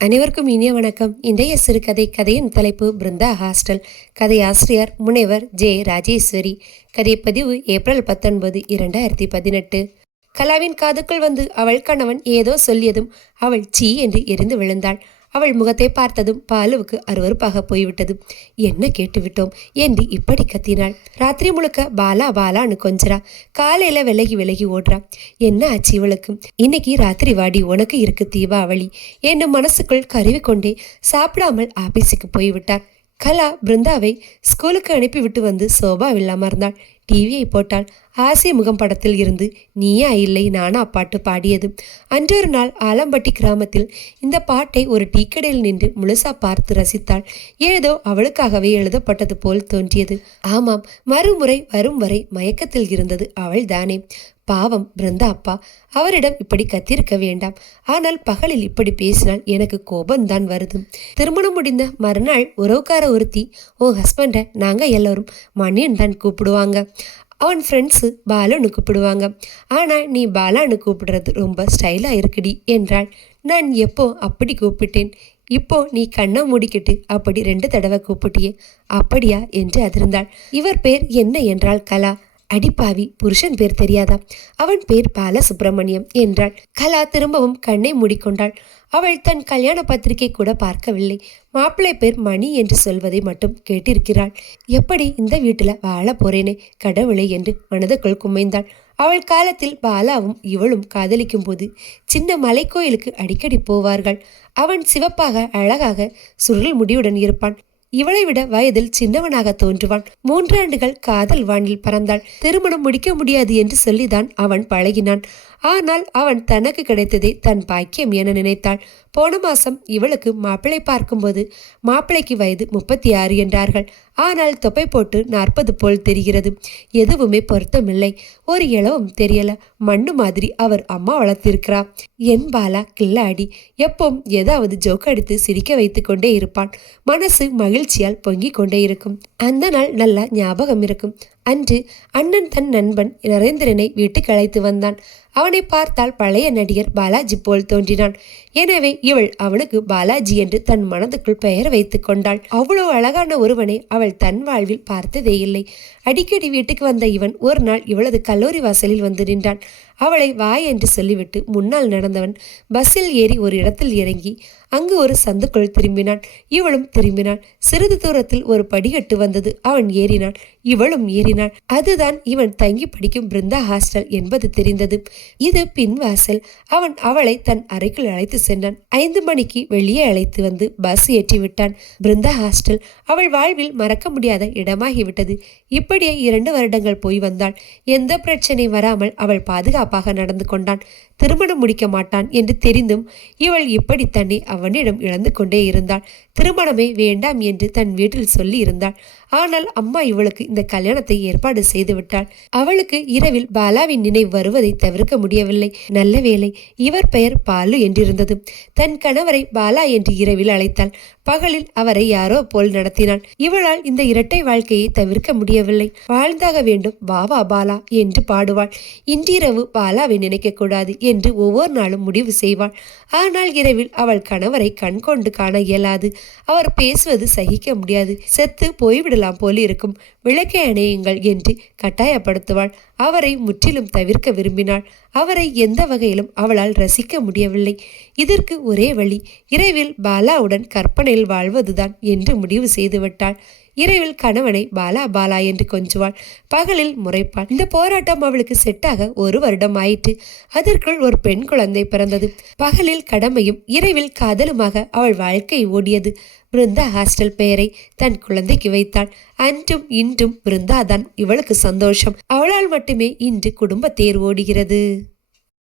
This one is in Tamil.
அனைவருக்கும் இனிய வணக்கம். இன்றைய சிறுகதை கதையின் தலைப்பு பிருந்தா ஹாஸ்டல். கதை ஆசிரியர் முனைவர் ஜே ராஜேஸ்வரி. கதை பதிவு ஏப்ரல் பத்தொன்பது இரண்டாயிரத்தி பதினெட்டு. கலாவின் காதுக்குள் வந்து அவள் கணவன் ஏதோ சொல்லியதும் அவள் சீ என்று எரிந்து விழுந்தாள். அவள் முகத்தை பார்த்ததும் பாலுவுக்கு அருவருப்பாக போய்விட்டது. என்ன கேட்டுவிட்டோம்? என்று இப்படி கத்தினாள். ராத்திரி முழுக்க பாலா பாலான்னு கொஞ்சரா காலையில விலகி விலகி ஓடுறா. என்ன ஆச்சு இவளுக்கு? இன்னைக்கு ராத்திரி வாடி உனக்கு இருக்கு தீபாவளி. என்று மனசுக்குள் கருவி கொண்டே சாப்பிடாமல் ஆபீஸுக்கு போய்விட்டார். கலா பிருந்தாவை ஸ்கூலுக்கு அனுப்பிவிட்டு வந்து சோபா இல்லாமல் இருந்தாள் டிவியை போட்டாள். ஆசை முகம் படத்தில் இருந்து நீயா இல்லை நானா? பாட்டு பாடியது. அன்றொரு நாள் ஆலம்பட்டி கிராமத்தில் இந்த பாட்டை ஒரு டீக்கடையில் நின்று முழுசா பார்த்து ரசித்தாள். ஏதோ அவளுக்காகவே எழுதப்பட்டது போல் தோன்றியது. ஆமாம் மறுமுறை வரும் வரை மயக்கத்தில் இருந்தது அவள் தானே பாவம் பிருந்தா அப்பா அவரிடம் இப்படி கத்திருக்க வேண்டாம். ஆனால் பகலில் இப்படி பேசினால் எனக்கு கோபம்தான் வருது. திருமணம் முடிந்த மறுநாள் உறவுக்கார ஒருத்தி ஓ ஹஸ்பண்டை நாங்கள் எல்லோரும் மணியன் தான் கூப்பிடுவாங்க. அவன் ஃப்ரெண்ட்ஸு பாலுன்னு கூப்பிடுவாங்க. ஆனால் நீ பாலான்னு கூப்பிடுறது ரொம்ப ஸ்டைலாக இருக்குடி என்றாள். நான் எப்போ அப்படி கூப்பிட்டேன்? இப்போ நீ கண்ணை மூடிக்கிட்டு அப்படி ரெண்டு தடவை கூப்பிட்டியே அப்படியா? என்று அதிர்ந்தாள். இவர் பேர் என்ன என்றாள் கலா. அடிப்பாவி புருஷன் பேர் தெரியாதா? அவன் பேர் பாலசுப்பிரமணியம் என்றாள். கலா திரும்பவும் கண்ணை மூடிக்கொண்டாள். அவள் தன் கல்யாண பத்திரிகை கூட பார்க்கவில்லை. மாப்பிள்ளை பேர் மணி என்று சொல்வதை மட்டும் கேட்டிருக்கிறாள். எப்படி இந்த வீட்டுல வாழ போறேனே கடவுளை என்று மனதுக்குள் குமைந்தாள். அவள் காலத்தில் பாலாவும் இவளும் காதலிக்கும் போது சின்ன மலைக்கோயிலுக்கு அடிக்கடி போவார்கள். அவன் சிவப்பாக அழகாக சுருள் முடியுடன் இருப்பான். இவளை விட வயதில் சின்னவனாக தோன்றுவான் மூன்றாண்டுகள் காதல் வானில் பறந்தாள். திருமணம் முடிக்க முடியாது என்று சொல்லிதான் அவன் பழகினான். ஆனால் அவன் தனக்கு கிடைத்ததே தன் பாக்கியம் என நினைத்தாள். போன மாசம் இவளுக்கு மாப்பிள்ளை பார்க்கும்போது மாப்பிள்ளைக்கு வயது முப்பத்தி ஆறு என்றார்கள். ஆனால் தொப்பை போட்டு நாற்பது போல் தெரிகிறது. எதுவுமே பொருத்தமில்லை. ஒரு இளவும் தெரியல. மண்ணு மாதிரி அவர் அம்மா வளர்த்திருக்கிறா. என் பாலா கில்லாடி எப்பவும் ஏதாவது ஜோக் அடித்து சிரிக்க வைத்து கொண்டே இருப்பான் மனசு மகிழ்ச்சியால் பொங்கிக் கொண்டே இருக்கும். அந்த நாள் நல்லா ஞாபகம் இருக்கும். அன்று அண்ணன் தன் நண்பன் நரேந்திரனை வீட்டுக்கு அழைத்து வந்தான். அவனை பார்த்தால் பழைய நடிகர் பாலாஜி போல் தோன்றினான். எனவே இவள் அவனுக்கு பாலாஜி என்று தன் மனதுக்குள் பெயர் வைத்துக் கொண்டாள். அவ்வளவு அழகான ஒருவனை அவள் தன் வாழ்வில் பார்த்ததே இல்லை. அடிக்கடி வீட்டுக்கு வந்த இவன் ஒரு நாள் இவளது கல்லூரி வாசலில் வந்து நின்றான். அவளை வா என்று சொல்லிவிட்டு முன்னால் நடந்தவன் பஸ்ஸில் ஏறி ஒரு இடத்தில் இறங்கி அங்கு ஒரு சந்துக்குள் திரும்பினான் இவளும் திரும்பினாள். சிறிது தூரத்தில் ஒரு படிகட்டு வந்தது. அவன் ஏறினான். இவளும் ஏறினாள். அதுதான் இவன் தங்கி படிக்கும் பிருந்தா ஹாஸ்டல் என்பது தெரிந்தது. இது பின்வாசல் அவன் அவளை தன் அறைக்குள் அழைத்து சென்றான். ஐந்து மணிக்கு வெளியே அழைத்து வந்து பஸ் ஏற்றி விட்டான் பிருந்தா ஹாஸ்டல். அவள் வாழ்வில் மறக்க முடியாத இடமாகிவிட்டது. இப்படியே இரண்டு வருடங்கள் போய் வந்தாள். எந்த பிரச்சனை வராமல் அவள் பாதுகாப்பாக நடந்து கொண்டான். திருமணம் முடிக்க மாட்டான் என்று தெரிந்தும் இவள் இப்படி தன்னை அவனிடம் இழந்து கொண்டே இருந்தாள். திருமணமே வேண்டாம் என்று தன் வீட்டில் சொல்லி இருந்தாள் ஆனால் அம்மா இவளுக்கு இந்த கல்யாணத்தை ஏற்பாடு செய்துவிட்டாள். அவளுக்கு இரவில் பாலாவின் நினைவு வருவதை தவிர்க்க முடியவில்லை. நல்ல வேலை இவர் பெயர் பாலு என்றிருந்தது. தன் கணவரை பாலா என்று இரவில் அழைத்தாள். பகலில் அவரை யாரோ போல் நடத்தினாள். இவளால் இந்த இரட்டை வாழ்க்கையை தவிர்க்க முடியவில்லை. வாழ்ந்தாக வேண்டும் பாவா பாலா என்று பாடுவாள். இன்றிரவு பாலாவை நினைக்க கூடாது என்று ஒவ்வொரு நாளும் முடிவு செய்வாள். ஆனால் இரவில் அவள் கணவர் கண் கொண்டு காண இயலாது. அவர் பேசுவது சகிக்க முடியாது. செத்து போய்விடலாம் போல இருக்கும் விளக்கை அணையுங்கள் என்று கட்டாயப்படுத்துவாள். அவரை முற்றிலும் தவிர்க்க விரும்பினாள். அவரை எந்த வகையிலும் அவளால் ரசிக்க முடியவில்லை. இதற்கு ஒரே வழி இரவில் பாலாவுடன் கற்பனையில் வாழ்வதுதான் என்று முடிவு செய்துவிட்டாள் இரவில் கணவனை பாலா பாலா என்று கொஞ்சுவாள். பகலில் முறைப்பாள். இந்த போராட்டம் அவளுக்கு செட்டாக ஒரு வருடம் ஆயிற்று. அதற்குள் ஒரு பெண் குழந்தை பிறந்தது. பகலில் கடமையும் இரவில் காதலுமாக அவள் வாழ்க்கை ஓடியது. பிருந்தா ஹாஸ்டல் பெயரை தன் குழந்தைக்கு வைத்தாள். அன்றும் இன்றும் பிருந்தாதான் இவளுக்கு சந்தோஷம். அவளால் மட்டுமே இன்று குடும்ப தேர் ஓடுகிறது.